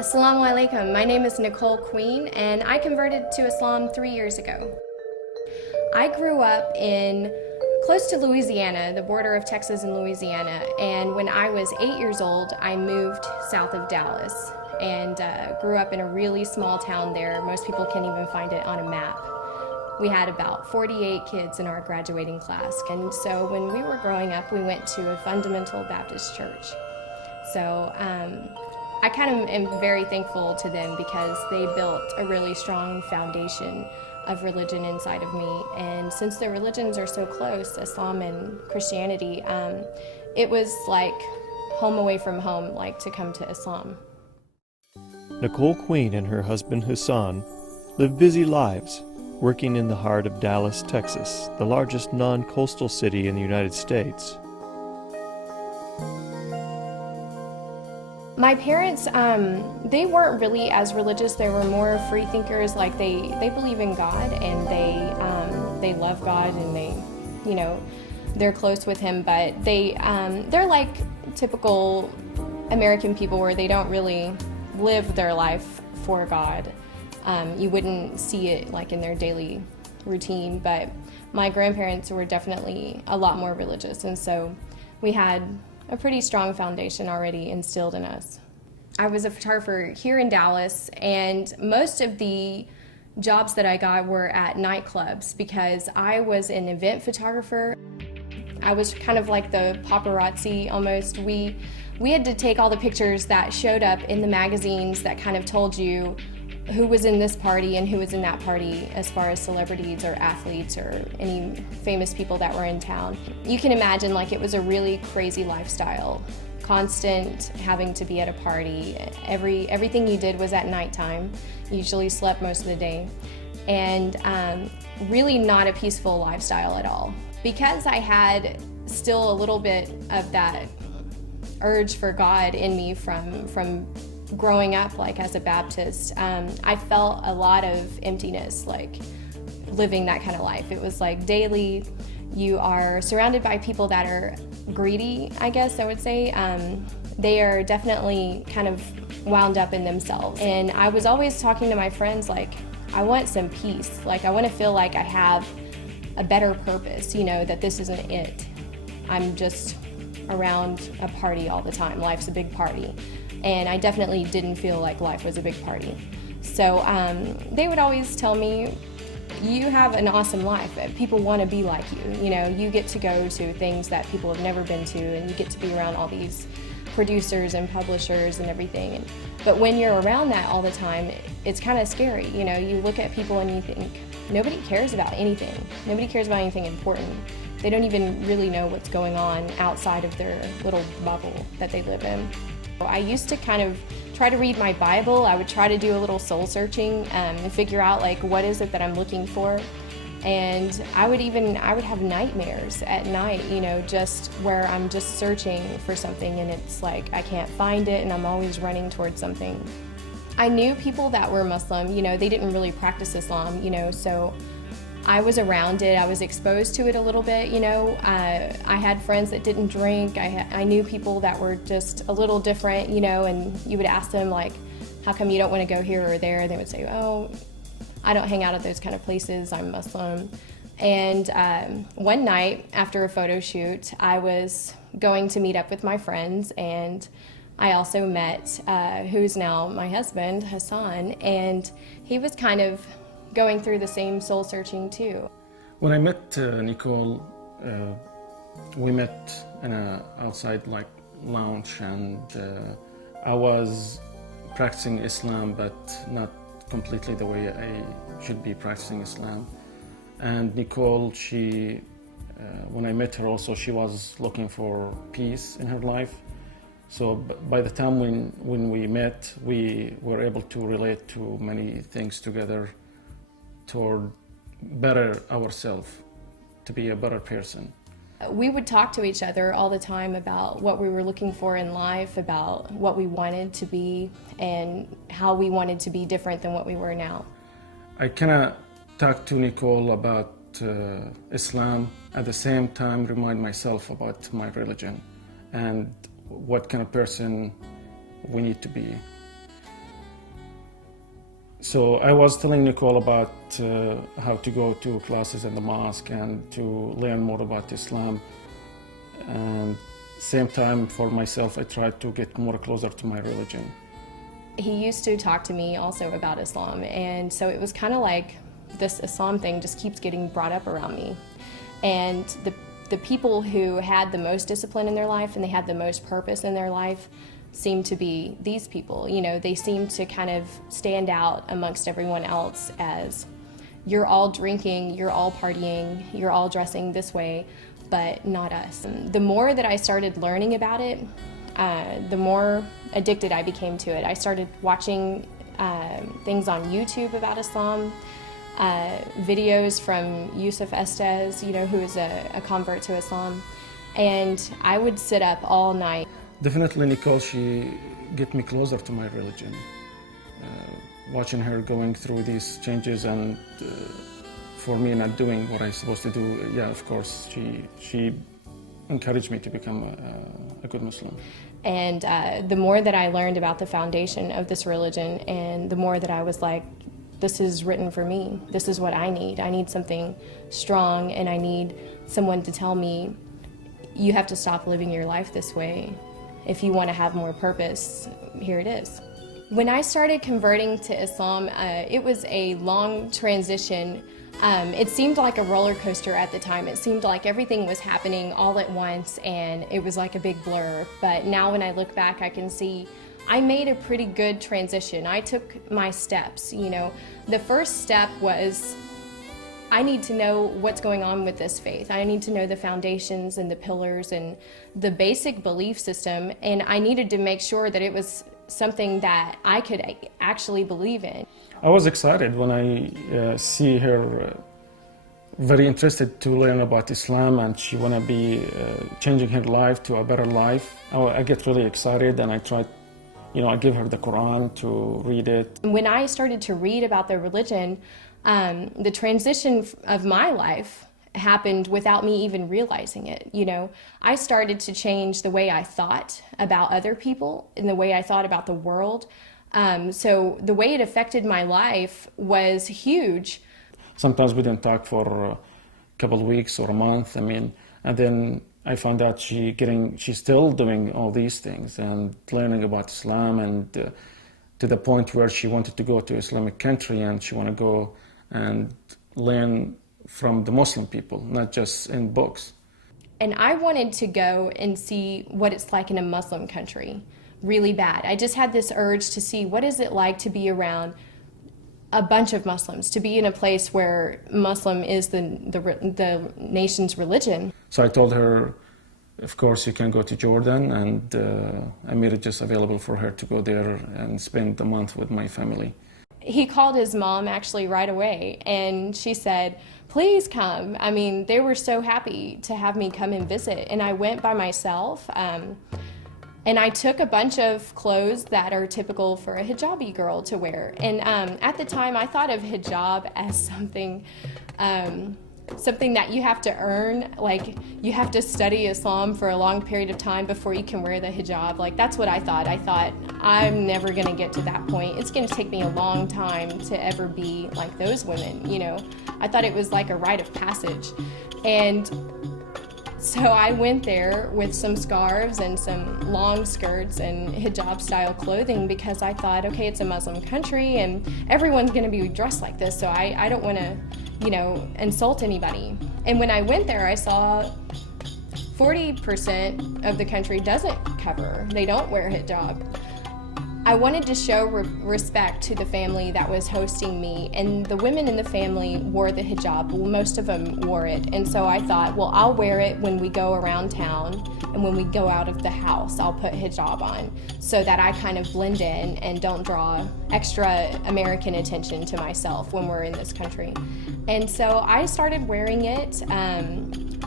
Assalamu alaikum. My name is Nicole Queen and I converted to Islam 3 years ago. I grew up in close to Louisiana, the border of Texas and Louisiana, and when I was 8 years old, I moved south of Dallas and grew up in a really small town there. Most people can't even find it on a map. We had about 48 kids in our graduating class, and so when we were growing up, we went to a fundamental Baptist church. So I kind of am very thankful to them because they built a really strong foundation of religion inside of me. And since the religions are so close, Islam and Christianity, it was like home away from home, like to come to Islam. Nicole Queen and her husband Hassan live busy lives, working in the heart of Dallas, Texas, the largest non-coastal city in the United States. My parents, they weren't really as religious. They were more free thinkers. Like they believe in God and they love God and they're close with Him. But they're like typical American people where they don't really live their life for God. You wouldn't see it like in their daily routine. But my grandparents were definitely a lot more religious, and so we had a pretty strong foundation already instilled in us. I was a photographer here in Dallas, and most of the jobs that I got were at nightclubs because I was an event photographer. I was kind of like the paparazzi almost. We had to take all the pictures that showed up in the magazines that kind of told you who was in this party and who was in that party as far as celebrities or athletes or any famous people that were in town. You can imagine like it was a really crazy lifestyle. Constant having to be at a party. Everything you did was at nighttime. You usually slept most of the day. And really not a peaceful lifestyle at all. Because I had still a little bit of that urge for God in me from growing up like as a Baptist, I felt a lot of emptiness like living that kind of life. It was like daily you are surrounded by people that are greedy, I guess I would say. They are definitely kind of wound up in themselves. And I was always talking to my friends like, I want some peace. Like I want to feel like I have a better purpose, that this isn't it. I'm just around a party all the time. Life's a big party. And I definitely didn't feel like life was a big party. So they would always tell me, you have an awesome life. People want to be like you. You get to go to things that people have never been to, and you get to be around all these producers and publishers and everything. But when you're around that all the time, it's kind of scary. You look at people and you think, nobody cares about anything. Nobody cares about anything important. They don't even really know what's going on outside of their little bubble that they live in. I used to kind of try to read my Bible. I would try to do a little soul searching and figure out like what is it that I'm looking for. And I would have nightmares at night, just where I'm just searching for something and it's like I can't find it and I'm always running towards something. I knew people that were Muslim, they didn't really practice Islam, so I was around it. I was exposed to it a little bit, I had friends that didn't drink. I knew people that were just a little different, and you would ask them like, how come you don't want to go here or there? They would say, oh, I don't hang out at those kind of places. I'm Muslim. And one night after a photo shoot, I was going to meet up with my friends, and I also met who's now my husband, Hassan, and he was kind of going through the same soul searching too. When I met Nicole, we met in a outside like lounge, and I was practicing Islam, but not completely the way I should be practicing Islam. And Nicole, when I met her also, she was looking for peace in her life. So by the time when we met, we were able to relate to many things together toward better ourselves, to be a better person. We would talk to each other all the time about what we were looking for in life, about what we wanted to be, and how we wanted to be different than what we were now. I kind of talked to Nicole about Islam, at the same time remind myself about my religion and what kind of person we need to be. So I was telling Nicole about how to go to classes in the mosque and to learn more about Islam. And same time for myself, I tried to get more closer to my religion. He used to talk to me also about Islam, and so it was kind of like this Islam thing just keeps getting brought up around me. And the people who had the most discipline in their life and they had the most purpose in their life seemed to be these people. You know, they seemed to kind of stand out amongst everyone else as, you're all drinking, you're all partying, you're all dressing this way, but not us. And the more that I started learning about it, the more addicted I became to it. I started watching things on YouTube about Islam, videos from Yusuf Estes, you know, who is a convert to Islam, and I would sit up all night. Definitely Nicole, she get me closer to my religion. Watching her going through these changes and for me not doing what I'm supposed to do, yeah, of course, she encouraged me to become a good Muslim. And the more that I learned about the foundation of this religion, and the more that I was like, this is written for me. This is what I need. I need something strong, and I need someone to tell me, you have to stop living your life this way. If you want to have more purpose, here it is. When I started converting to Islam, it was a long transition. It seemed like a roller coaster at the time. It seemed like everything was happening all at once, and it was like a big blur. But now when I look back, I can see I made a pretty good transition. I took my steps, you know. The first step was, I need to know what's going on with this faith. I need to know the foundations and the pillars and the basic belief system, and I needed to make sure that it was something that I could actually believe in. I was excited when I see her very interested to learn about Islam, and she want to be changing her life to a better life. I get really excited, and I try, you know, I give her the Quran to read it. When I started to read about the religion, the transition of my life happened without me even realizing it. You know, I started to change the way I thought about other people and the way I thought about the world. So the way it affected my life was huge. Sometimes we didn't talk for a couple of weeks or a month. I mean, and then I found out she's still doing all these things and learning about Islam, and to the point where she wanted to go to Islamic country, and she want to go and learn from the Muslim people, not just in books. And I wanted to go and see what it's like in a Muslim country really bad. I just had this urge to see what is it like to be around a bunch of Muslims, to be in a place where Muslim is the nation's religion. So I told her, of course, you can go to Jordan, and I made it just available for her to go there and spend a month with my family. He called his mom actually right away, and she said, please come. I mean, they were so happy to have me come and visit, and I went by myself. And I took a bunch of clothes that are typical for a hijabi girl to wear. And at the time, I thought of hijab as something that you have to earn. Like, you have to study Islam for a long period of time before you can wear the hijab. Like, that's what I thought. I thought, I'm never gonna get to that point. It's gonna take me a long time to ever be like those women, you know? I thought it was like a rite of passage. And so I went there with some scarves and some long skirts and hijab style clothing because I thought, okay, it's a Muslim country and everyone's gonna be dressed like this, so I don't wanna, you know, insult anybody. And when I went there, I saw 40% of the country doesn't cover, they don't wear hijab. I wanted to show respect to the family that was hosting me, and the women in the family wore the hijab. Well, most of them wore it, and so I thought, well, I'll wear it when we go around town, and when we go out of the house, I'll put hijab on, so that I kind of blend in and don't draw extra American attention to myself when we're in this country. And so I started wearing it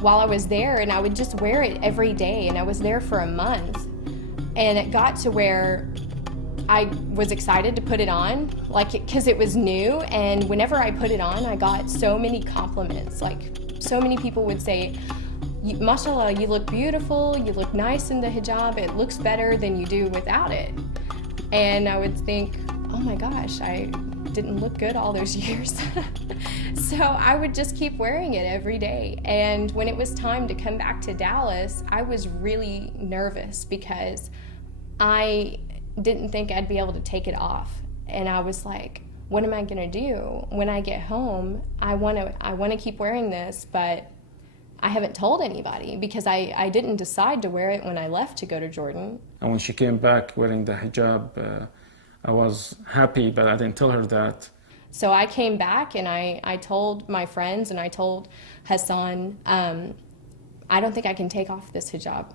while I was there, and I would just wear it every day, and I was there for a month. And it got to where I was excited to put it on, because it was new, and whenever I put it on, I got so many compliments. Like, so many people would say, mashallah, you look beautiful, you look nice in the hijab, it looks better than you do without it. And I would think, oh my gosh, didn't look good all those years. So I would just keep wearing it every day. And when it was time to come back to Dallas, I was really nervous because I didn't think I'd be able to take it off. And I was like, what am I gonna do when I get home? I wanna keep wearing this, but I haven't told anybody because I didn't decide to wear it when I left to go to Jordan. And when she came back wearing the hijab, I was happy, but I didn't tell her that. So I came back and I told my friends and I told Hassan, I don't think I can take off this hijab.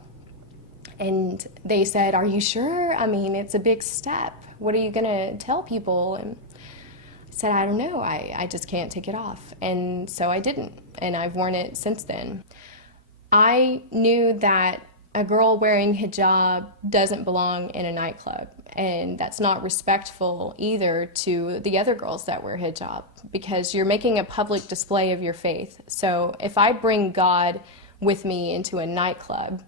And they said, are you sure? I mean, it's a big step. What are you gonna tell people? And I said, I don't know, I just can't take it off. And so I didn't, and I've worn it since then. I knew that a girl wearing hijab doesn't belong in a nightclub, and that's not respectful either to the other girls that wear hijab, because you're making a public display of your faith. So if I bring God with me into a nightclub,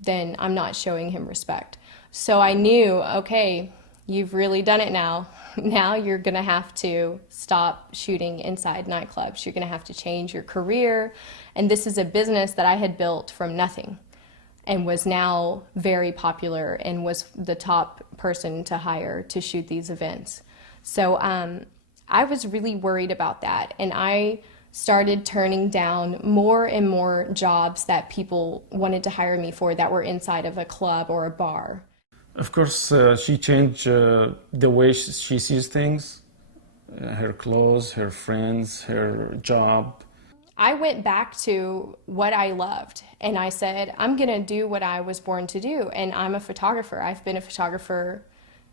then I'm not showing him respect. So I knew, okay, you've really done it now. Now you're gonna have to stop shooting inside nightclubs. You're gonna have to change your career. And this is a business that I had built from nothing and was now very popular and was the top person to hire to shoot these events. So I was really worried about that. And I started turning down more and more jobs that people wanted to hire me for that were inside of a club or a bar. Of course, she changed the way she sees things, her clothes, her friends, her job. I went back to what I loved, and I said, I'm gonna do what I was born to do, and I'm a photographer. I've been a photographer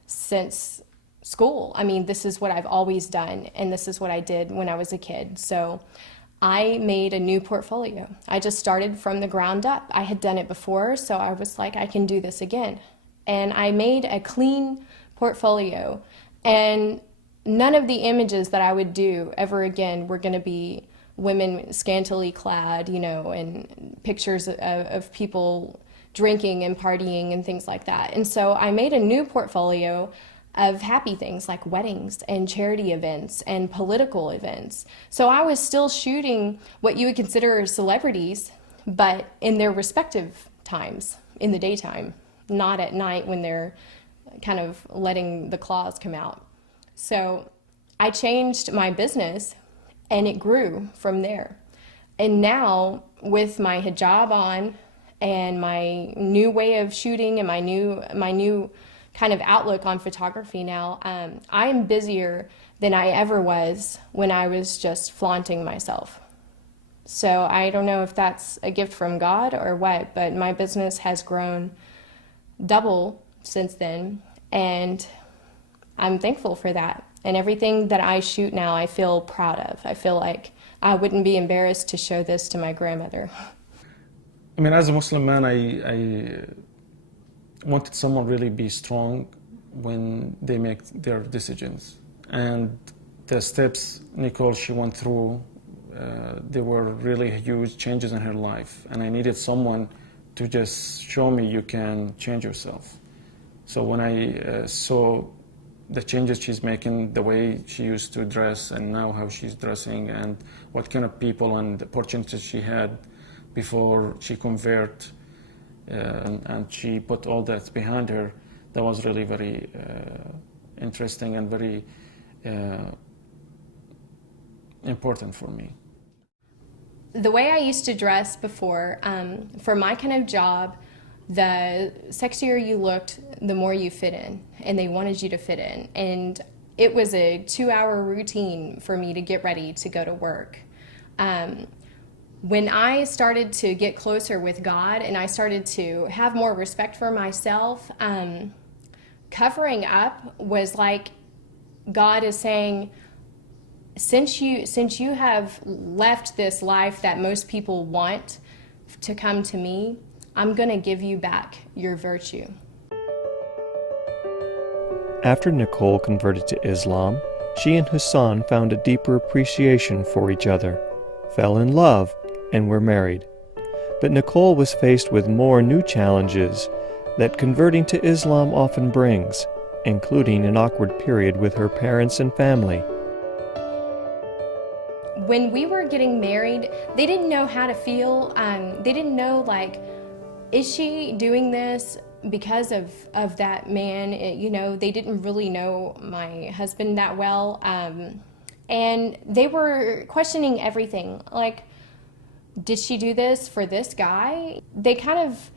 since school. I mean, this is what I've always done, and this is what I did when I was a kid. So I made a new portfolio. I just started from the ground up. I had done it before, so I was like, I can do this again. And I made a clean portfolio, and none of the images that I would do ever again were gonna be women scantily clad, you know, and pictures of people drinking and partying and things like that. And so I made a new portfolio of happy things like weddings and charity events and political events. So I was still shooting what you would consider celebrities, but in their respective times, in the daytime, not at night when they're kind of letting the claws come out. So I changed my business and it grew from there. And now with my hijab on and my new way of shooting and my new kind of outlook on photography now, I am busier than I ever was when I was just flaunting myself. So I don't know if that's a gift from God or what, but my business has grown double since then, and I'm thankful for that. And everything that I shoot now, I feel proud of. I feel like I wouldn't be embarrassed to show this to my grandmother. I mean, as a Muslim man, I wanted someone really be strong when they make their decisions. And the steps Nicole, she went through, they were really huge changes in her life. And I needed someone to just show me you can change yourself. So when I saw the changes she's making, the way she used to dress and now how she's dressing and what kind of people and opportunities she had before she converted and she put all that behind her, that was really very interesting and very important for me. The way I used to dress before, for my kind of job, the sexier you looked, the more you fit in, and they wanted you to fit in. And it was a 2-hour routine for me to get ready to go to work. When I started to get closer with God and I started to have more respect for myself, covering up was like God is saying, since you have left this life that most people want to come to me, I'm going to give you back your virtue. After Nicole converted to Islam, she and Hassan found a deeper appreciation for each other, fell in love, and were married. But Nicole was faced with more new challenges that converting to Islam often brings, including an awkward period with her parents and family. when we were getting married, they didn't know how to feel. They didn't know, like, is she doing this because of that man? They didn't really know my husband that well. And they were questioning everything. Like, did she do this for this guy? They kind of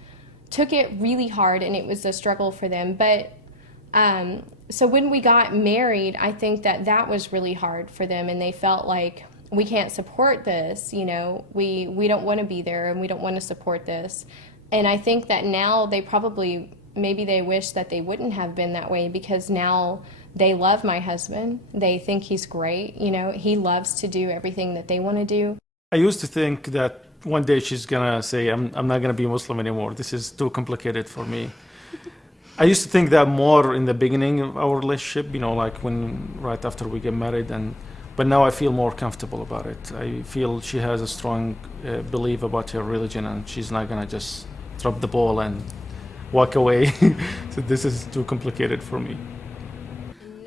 took it really hard, and it was a struggle for them. But so when we got married, I think that was really hard for them, and they felt like, we can't support this, we don't want to be there, and we don't want to support this. And I think that now maybe they wish that they wouldn't have been that way, because now they love my husband. They think he's great. He loves to do everything that they want to do. I used to think that one day she's gonna say, I'm not gonna be Muslim anymore. This is too complicated for me. I used to think that more in the beginning of our relationship, like right after we get married, but now I feel more comfortable about it. I feel she has a strong belief about her religion, and she's not gonna just drop the ball and walk away. So this is too complicated for me.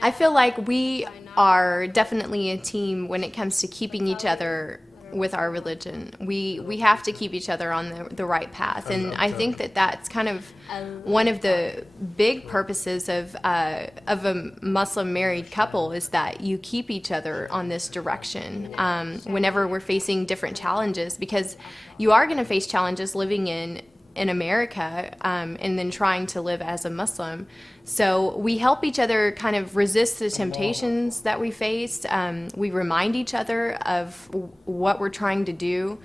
I feel like we are definitely a team when it comes to keeping each other with our religion. We have to keep each other on the right path, and I think that's kind of one of the big purposes of a Muslim married couple, is that you keep each other on this direction whenever we're facing different challenges, because you are going to face challenges living in America and then trying to live as a Muslim. So we help each other kind of resist the temptations that we face. We remind each other of what we're trying to do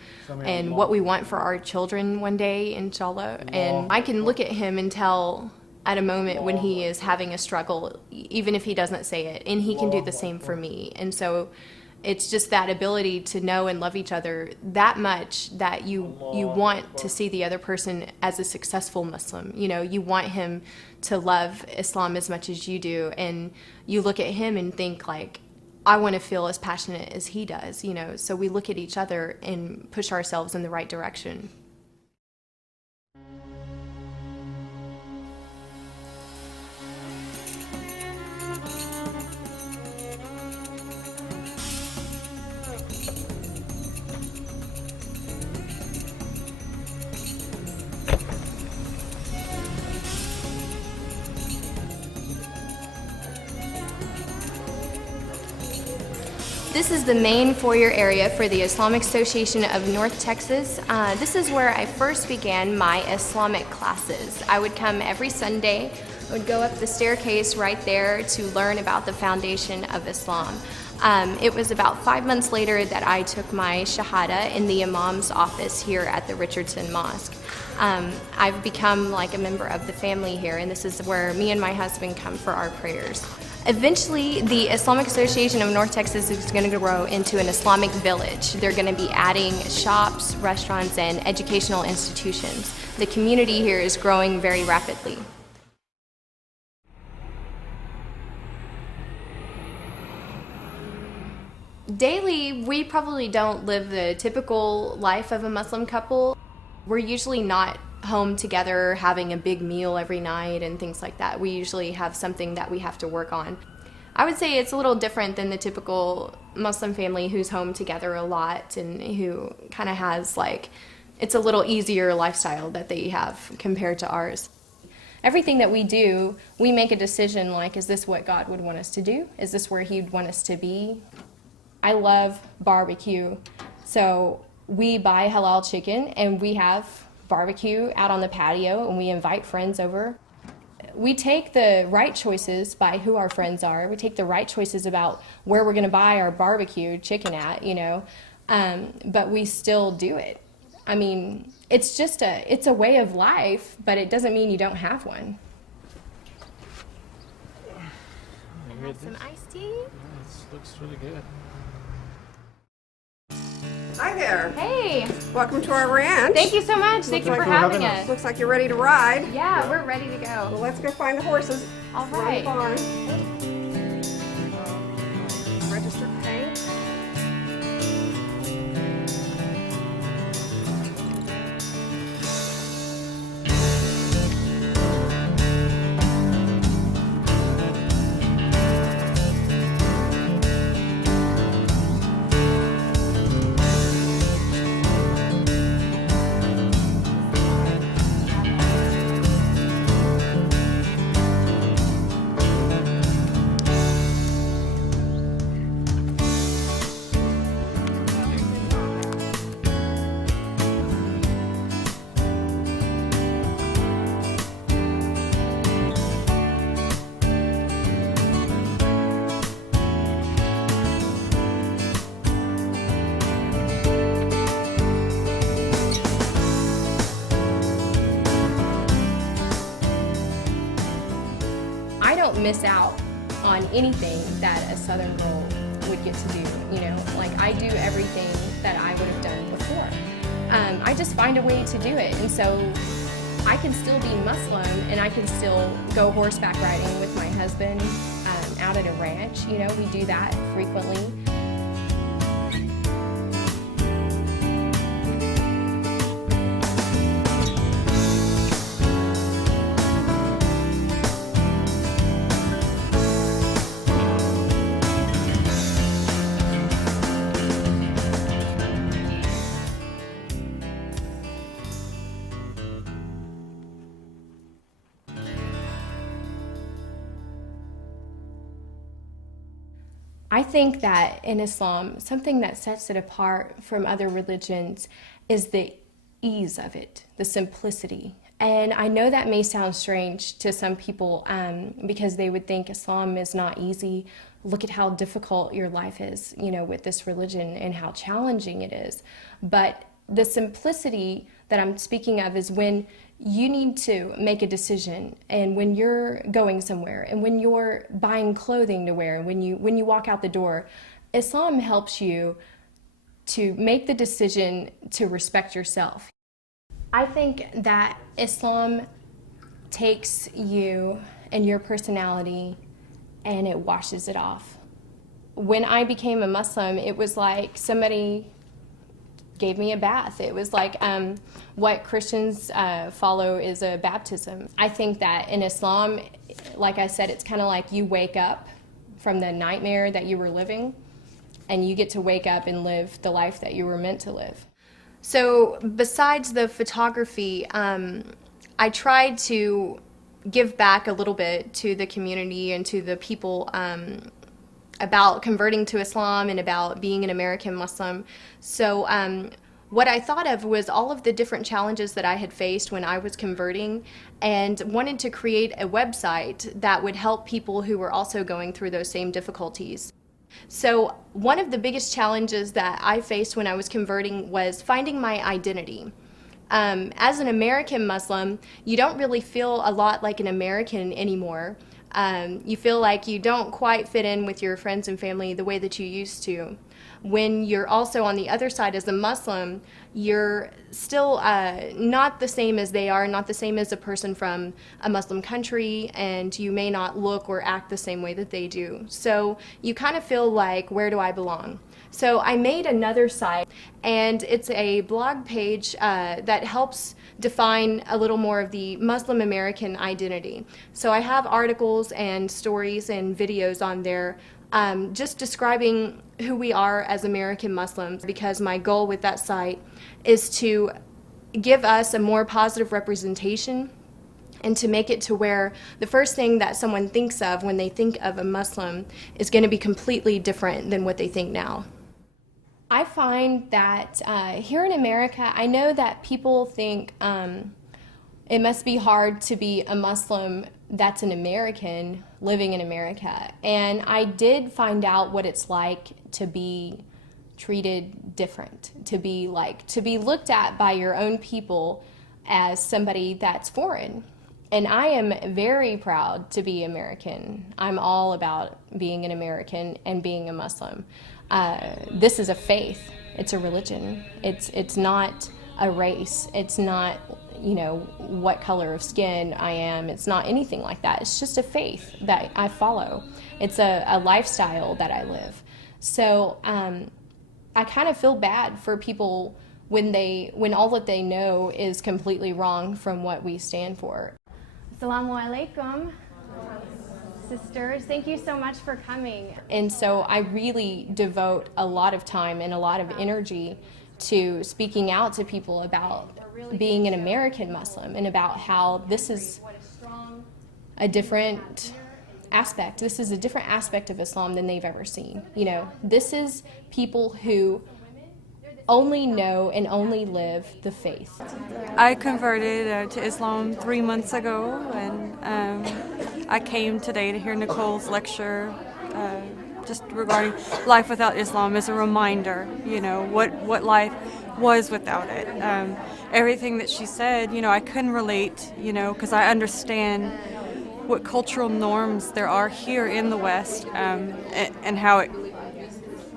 and what we want for our children one day, inshallah. And I can look at him and tell at a moment when he is having a struggle, even if he doesn't say it, and he can do the same for me. And so it's just that ability to know and love each other that much, that you want to see the other person as a successful Muslim. You want him to love Islam as much as you do, and you look at him and think, like, I want to feel as passionate as he does. So we look at each other and push ourselves in the right direction. This is the main foyer area for the Islamic Association of North Texas. This is where I first began my Islamic classes. I would come every Sunday. I would go up the staircase right there to learn about the foundation of Islam. It was about 5 months later that I took my Shahada in the Imam's office here at the Richardson Mosque. I've become like a member of the family here, and this is where me and my husband come for our prayers. Eventually, the Islamic Association of North Texas is going to grow into an Islamic village. They're going to be adding shops, restaurants, and educational institutions. The community here is growing very rapidly. Daily, we probably don't live the typical life of a Muslim couple. We're usually not home together having a big meal every night and things like that. We usually have something that we have to work on. I would say it's a little different than the typical Muslim family who's home together a lot and who kind of has, like, it's a little easier lifestyle that they have compared to ours. Everything that we do, we make a decision like, is this what God would want us to do? Is this where He'd want us to be? I love barbecue, so we buy halal chicken and we have barbecue out on the patio and we invite friends over. We take the right choices by who our friends are. We take the right choices about where we're going to buy our barbecue chicken at, but we still do it. I mean, it's a way of life, but it doesn't mean you don't have one. I have some iced tea. Yeah, this looks really good. Hi there. Hey, Welcome to our ranch. thank you so much. Thank you for having us. Looks like you're ready to ride. Yeah, we're ready to Well, go. let's go find the horses. All Around the right. barn. Register paint. don't miss out on anything that a Southern girl would get to do. You know, like I do everything that I would have done before. I just find a way to do it, and so I can still be Muslim and I can still go horseback riding with my husband out at a ranch. You know, we do that frequently. I think that in Islam, something that sets it apart from other religions is the ease of it, the simplicity. And I know that may sound strange to some people because they would think Islam is not easy. Look at how difficult your life is, you know, with this religion and how challenging it is. But the simplicity that I'm speaking of is when you need to make a decision, and when you're going somewhere, and when you're buying clothing to wear, and when you walk out the door, Islam helps you to make the decision to respect yourself. I think that Islam takes you and your personality and it washes it off. When I became a Muslim, it was like somebody gave me a bath. It was like what Christians follow is a baptism. I think that in Islam, like I said, it's kind of like you wake up from the nightmare that you were living and you get to wake up and live the life that you were meant to live. So besides the photography, I tried to give back a little bit to the community and to the people about converting to Islam and about being an American Muslim. So what I thought of was all of the different challenges that I had faced when I was converting, and wanted to create a website that would help people who were also going through those same difficulties. So one of the biggest challenges that I faced when I was converting was finding my identity. As an American Muslim, you don't really feel a lot like an American anymore. You feel like you don't quite fit in with your friends and family the way that you used to. When you're also on the other side as a Muslim, you're still not the same as they are, not the same as a person from a Muslim country, and you may not look or act the same way that they do. So you kind of feel like, where do I belong? So I made another site, and it's a blog page that helps define a little more of the Muslim American identity. So I have articles and stories and videos on there just describing who we are as American Muslims, because my goal with that site is to give us a more positive representation and to make it to where the first thing that someone thinks of when they think of a Muslim is going to be completely different than what they think now. I find that here in America, I know that people think it must be hard to be a Muslim that's an American living in America. And I did find out what it's like to be treated different, to be looked at by your own people as somebody that's foreign. And I am very proud to be American. I'm all about being an American and being a Muslim. This is a faith. It's a religion. It's not a race. It's not, you know, what color of skin I am. It's not anything like that. It's just a faith that I follow. It's a lifestyle that I live. So I kind of feel bad for people when all that they know is completely wrong from what we stand for. Assalamu alaikum. Sisters, thank you so much for coming. And so I really devote a lot of time and a lot of energy to speaking out to people about being an American Muslim and about how this is a different aspect. This is a different aspect of Islam than they've ever seen. You know, this is people who only know and only live the faith. I converted to Islam 3 months ago, and I came today to hear Nicole's lecture just regarding life without Islam as a reminder, you know, what life was without it. Everything that she said, you know, I couldn't relate, you know, because I understand what cultural norms there are here in the West, and how it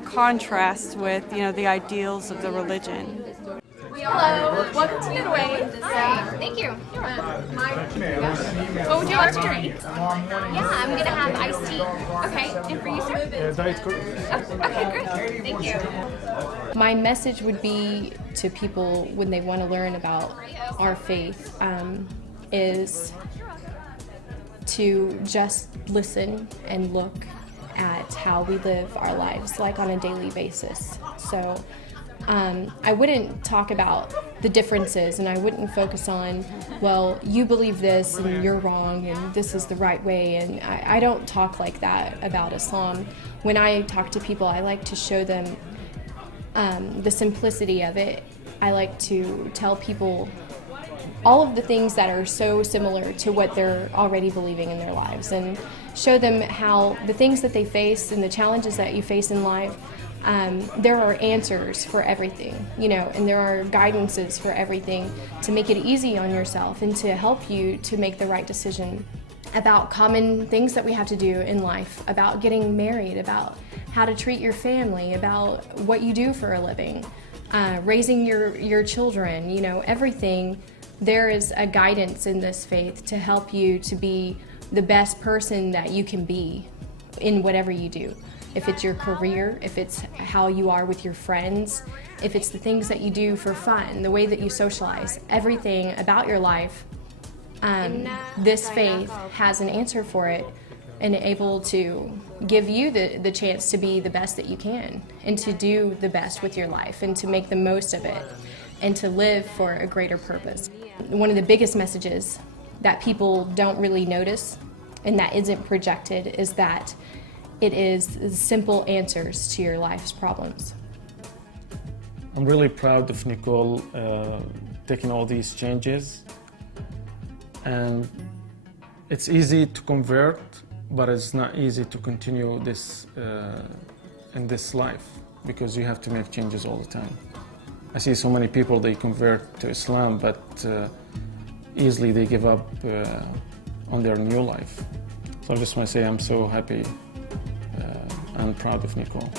contrasts with, you know, the ideals of the religion. Hello, welcome to Midway. Hi, thank you. What would you like to drink? Yeah, I'm gonna have iced tea. Okay, and for you, sir? Diet Coke. Okay, great. Thank you. My message would be to people when they want to learn about our faith is to just listen and look at how we live our lives, like on a daily basis. So I wouldn't talk about the differences, and I wouldn't focus on, well, you believe this and you're wrong and this is the right way, and I don't talk like that about Islam. When I talk to people, I like to show them the simplicity of it. I like to tell people all of the things that are so similar to what they're already believing in their lives, and show them how the things that they face and the challenges that you face in life, there are answers for everything, you know, and there are guidances for everything to make it easy on yourself and to help you to make the right decision about common things that we have to do in life, about getting married, about how to treat your family, about what you do for a living, raising your children, you know, everything. There is a guidance in this faith to help you to be the best person that you can be in whatever you do. If it's your career, if it's how you are with your friends, if it's the things that you do for fun, the way that you socialize, everything about your life, this faith has an answer for it and able to give you the chance to be the best that you can and to do the best with your life and to make the most of it and to live for a greater purpose. One of the biggest messages that people don't really notice and that isn't projected is that it is simple answers to your life's problems. I'm really proud of Nicole taking all these changes, and it's easy to convert, but it's not easy to continue this in this life, because you have to make changes all the time. I see so many people, they convert to Islam, but easily they give up on their new life. So I just want to say I'm so happy and proud of Nicole.